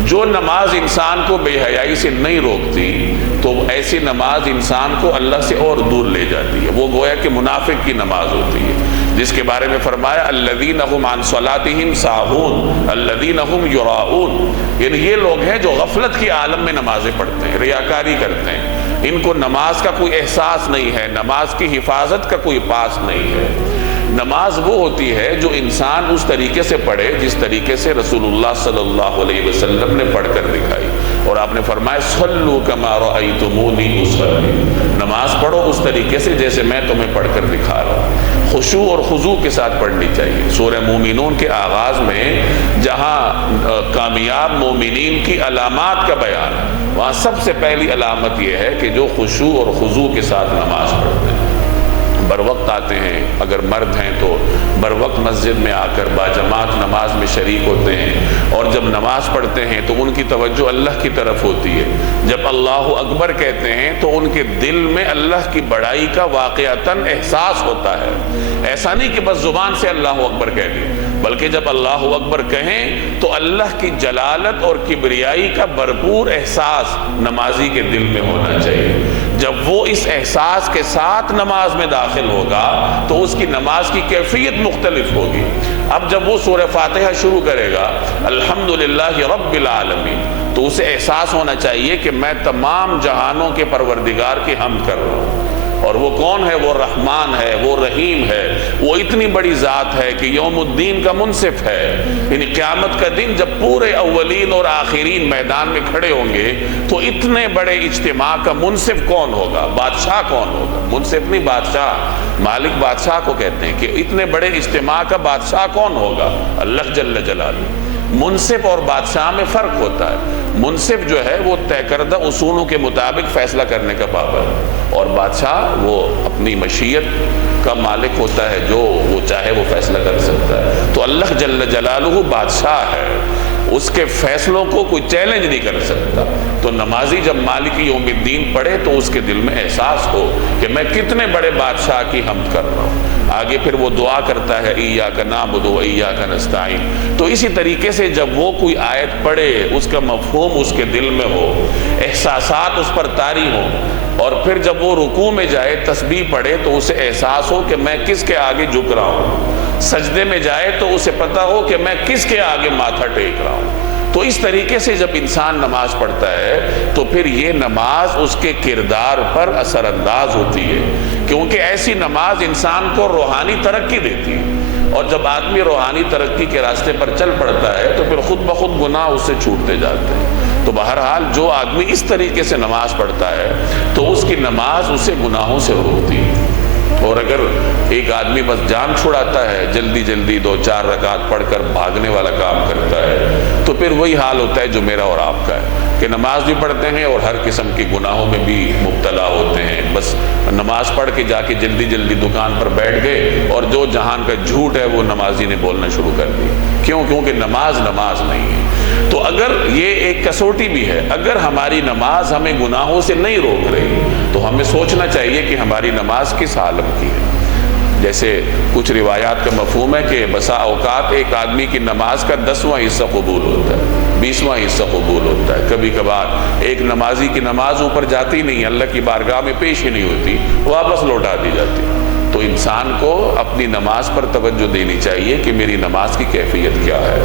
جو نماز انسان کو بے حیائی سے نہیں روکتی تو ایسی نماز انسان کو اللہ سے اور دور لے جاتی ہے، وہ گویا کہ منافق کی نماز ہوتی ہے، جس کے بارے میں فرمایا الذین هم عن صلاتهم ساہون الذین هم یراؤون، یعنی یہ لوگ ہیں جو غفلت کی عالم میں نمازیں پڑھتے ہیں، ریاکاری کرتے ہیں، ان کو نماز کا کوئی احساس نہیں ہے، نماز کی حفاظت کا کوئی پاس نہیں ہے۔ نماز وہ ہوتی ہے جو انسان اس طریقے سے پڑھے جس طریقے سے رسول اللہ صلی اللہ علیہ وسلم نے پڑھ کر دکھائی، اور آپ نے فرمایا صلوا کما رأیتمونی اصلی، نماز پڑھو اس طریقے سے جیسے میں تمہیں پڑھ کر دکھا رہا ہوں، خشوع اور خضوع کے ساتھ پڑھنی چاہیے۔ سورہ مومنون کے آغاز میں جہاں کامیاب مومنین کی علامات کا بیان ہے، وہاں سب سے پہلی علامت یہ ہے کہ جو خشوع اور خضوع کے ساتھ نماز پڑھتے ہیں، بر وقت آتے ہیں، اگر مرد ہیں تو بر وقت مسجد میں آ کر باجماعت نماز میں شریک ہوتے ہیں، اور جب نماز پڑھتے ہیں تو ان کی توجہ اللہ کی طرف ہوتی ہے، جب اللہ اکبر کہتے ہیں تو ان کے دل میں اللہ کی بڑائی کا واقعتاً احساس ہوتا ہے، ایسا نہیں کہ بس زبان سے اللہ اکبر کہہ لیں، بلکہ جب اللہ اکبر کہیں تو اللہ کی جلالت اور کبریائی کا بھرپور احساس نمازی کے دل میں ہونا چاہیے۔ جب وہ اس احساس کے ساتھ نماز میں داخل ہوگا تو اس کی نماز کی کیفیت مختلف ہوگی۔ اب جب وہ سورہ فاتحہ شروع کرے گا الحمدللہ رب العالمین، تو اسے احساس ہونا چاہیے کہ میں تمام جہانوں کے پروردگار کی حمد کر رہا ہوں، اور وہ کون ہے؟ وہ رحمان ہے، وہ رحیم ہے، وہ اتنی بڑی ذات ہے کہ یوم الدین کا منصف ہے، یعنی قیامت کا دن جب پورے اولین اور آخرین میدان میں کھڑے ہوں گے تو اتنے بڑے اجتماع کا منصف کون ہوگا؟ بادشاہ کون ہوگا؟ منصف نہیں، بادشاہ، مالک بادشاہ کو کہتے ہیں، کہ اتنے بڑے اجتماع کا بادشاہ کون ہوگا؟ اللہ جل جلالہ۔ منصف اور بادشاہ میں فرق ہوتا ہے، منصف جو ہے وہ طے کردہ اصولوں کے مطابق فیصلہ کرنے کا پابند ہے، اور بادشاہ وہ اپنی مشیت کا مالک ہوتا ہے، جو وہ چاہے وہ فیصلہ کر سکتا ہے۔ تو اللہ جل جلالہ بادشاہ ہے، اس کے فیصلوں کو کوئی چیلنج نہیں کر سکتا۔ تو نمازی جب مالک یوم الدین پڑھے تو اس کے دل میں احساس ہو کہ میں کتنے بڑے بادشاہ کی حمد کر رہا ہوں۔ آگے پھر وہ دعا کرتا ہے ایاک نعبد و ایاک نستعین۔ تو اسی طریقے سے جب وہ کوئی آیت پڑھے اس کا مفہوم اس کے دل میں ہو، احساسات اس پر طاری ہوں، اور پھر جب وہ رکوع میں جائے تسبیح پڑھے تو اسے احساس ہو کہ میں کس کے آگے جھک رہا ہوں، سجدے میں جائے تو اسے پتہ ہو کہ میں کس کے آگے ماتھا ٹیک رہا ہوں۔ تو اس طریقے سے جب انسان نماز پڑھتا ہے تو پھر یہ نماز اس کے کردار پر اثر انداز ہوتی ہے، کیونکہ ایسی نماز انسان کو روحانی ترقی دیتی ہے، اور جب آدمی روحانی ترقی کے راستے پر چل پڑتا ہے تو پھر خود بخود گناہ اس سے چھوٹتے جاتے ہیں۔ تو بہرحال جو آدمی اس طریقے سے نماز پڑھتا ہے تو اس کی نماز اسے گناہوں سے روکتی ہے۔ اور اگر ایک آدمی بس جان چھڑاتا ہے، جلدی جلدی 2-4 رکعت پڑھ کر بھاگنے والا کام کرتا ہے، تو پھر وہی حال ہوتا ہے جو میرا اور آپ کا ہے، کہ نماز بھی پڑھتے ہیں اور ہر قسم کی گناہوں میں بھی مبتلا ہوتے ہیں۔ بس نماز پڑھ کے جا کے جلدی جلدی دکان پر بیٹھ گئے اور جو جہان کا جھوٹ ہے وہ نمازی نے بولنا شروع کر دی۔ کیونکہ نماز نہیں ہے۔ تو اگر یہ ایک کسوٹی بھی ہے، اگر ہماری نماز ہمیں گناہوں سے نہیں روک رہی تو ہمیں سوچنا چاہیے کہ ہماری نماز کس عالم کی ہے۔ جیسے کچھ روایات کا مفہوم ہے کہ بسا اوقات ایک آدمی کی نماز کا 10واں حصہ قبول ہوتا ہے، 20واں حصہ قبول ہوتا ہے، کبھی کبھار ایک نمازی کی نماز اوپر جاتی نہیں، اللہ کی بارگاہ میں پیش ہی نہیں ہوتی، واپس لوٹا دی جاتی۔ تو انسان کو اپنی نماز پر توجہ دینی چاہیے کہ میری نماز کی کیفیت کیا ہے۔